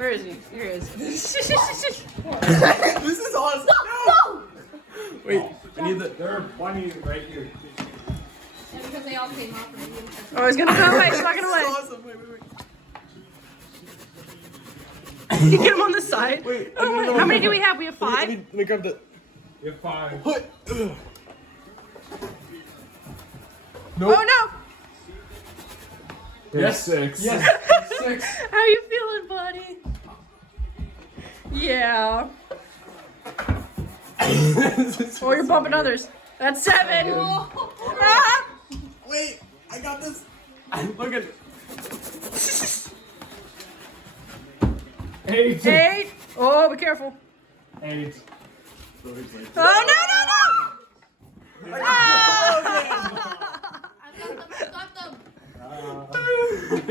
Where is he? Here he is. This is awesome. No! Wait, I need the. There are bunnies right here. And because they all came off. Oh, he's gonna go away. She's not gonna This is win. awesome. Wait. You get him on the side. Wait. Oh, how many do we have? We have 5? Let me grab the. You have 5. What? Oh no! Yes, 6. Yes. 6. How you feeling, buddy? Yeah. Oh, you're bumping others. That's 7. Ah! Wait, I got this. Look at. 8. 8. Oh, be careful. 8. Oh no! Ah!